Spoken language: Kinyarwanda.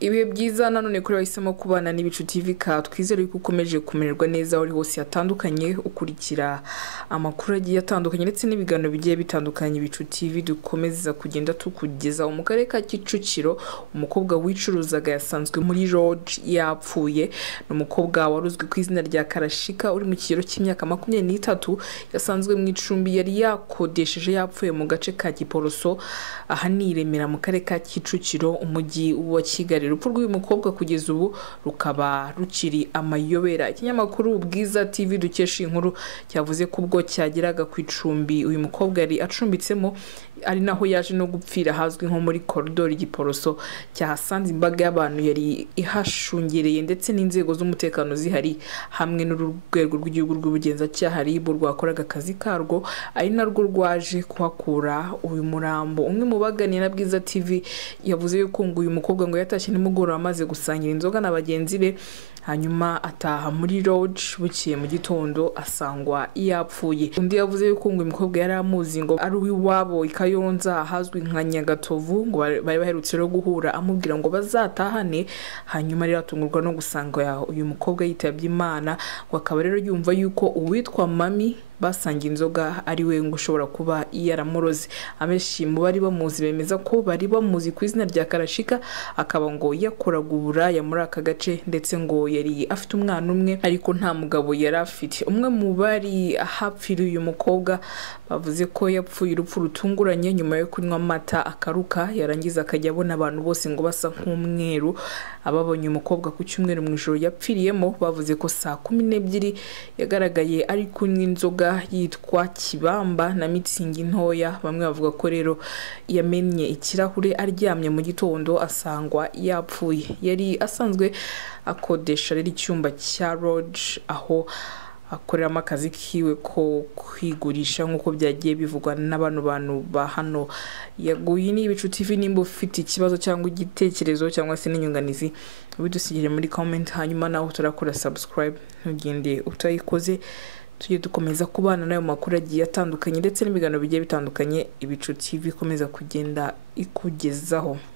Ibihe byiza nanone kuri wahisemo kubana n'Ibicu TV ka twizere yuko ukomeje kumererwa neza aho uri hose hatandukanye ukurikira amakuru agiye atandukanye ndetse n'ibiganiro bigiye bitandukanye. Ibicu TV dukomeza kugenda tukugeza mu karere ka Kicukiro umukobwa wicuruzaga yasanzwe muri lodge yapfuye. N'umukobwa waruzwi ku izina rya Karashika uri mu kigero cy'imyaka 23 yasanzwe mu icumbi yari yakodesheje yapfuye mu gace ka Giporoso aha ni Remera mu karere ka Kicukiro umujyi wa Kigali. Urupfu rw'uyu mukobwa kugeza ubu rukaba rukiri amayobera. Ikinyamakuru Ubwiza TV dukesha inkuru cyavuze ko ubwo cyageraga ku icumbi uyu mukobwa yari acumbitsemo ari naho yaje no gupfira hazwi nko muri koridori Giporoso, cyahasanze imbaga y'abantu yari ihashungereye ndetse n'inzego z'umutekano zihari hamwe n'urwego rw'igihugu rw'ubugenzacyaha RIB rwakoraga akazi karwo ari narwo rwaje kuhakura uyu murambo. Umwe mu baganira na Bwiza TV yavuze yuko ngo uyu mukobwa ngo yatashye nimugoroba amaze gusangira inzoga na bagenzi be hanyuma ataha muri lodge bukiye mu gitondo asangwa yapfuye. Undi yavuze yuko ngo uyu mukobwa yari amuzi ngo ari uw'iwabo i Kayonza ahazwi nka Nyagatovu, ngo bari baherutse rero guhura amubwira ngo bazatahane hanyuma rero atungurwa no gusanga uyu mukobwa yitabye Imana. Ngo akaba rero yumva yuko uwitwa Mami basangiye inzoga ari we ngo ushobora kuba yaramuroze. Abenshi mu bari bamuzi bemeza ko bari bamuzi ku izina rya Karashika, akaba ngo yakoraga uburaya muri aka gace ndetse ngo yari afite umwana umwe ariko nta mugabo yari afite. Umwe mu bari ahapfiriye uyu mukobwa bavuze ko yapfuye urupfu rutunguranye nyuma yo kunywa amata akaruka yarangiza akajya abona abantu bose ngo basa nk'umweru. Ababonye umukobwa ku cyumweru mu ijoro yapfiriyemo bavuze ko saa 12 yagaragaye ari kunywa inzoga yitwa Kibamba na mitsingi ntoya. Bamwe bavuga ko rero yamenye ikirahure aryamye mu gitondo asangwa yapfuye. Yari asanzwe akodesha rero icyumba cya lodge aho akoreramo akazi kiwe ko kwigurisha nk'uko byagiye bivugwa n'abantu ba hano. Yaguye ni Ibicu TV. Nimba ufite ikibazo cyangwa igitekerezo cyangwa se n'inyunganizi bidusigire muri comment, hanyuma naho turakora subscribe ntugende utayikoze. Tujye dukomeza kubana nayo makuru agiye atandukanye ndetse n'ibiganiro bigiye bitandukanye Ibicu TV ikomeza kugenda ikugezaho.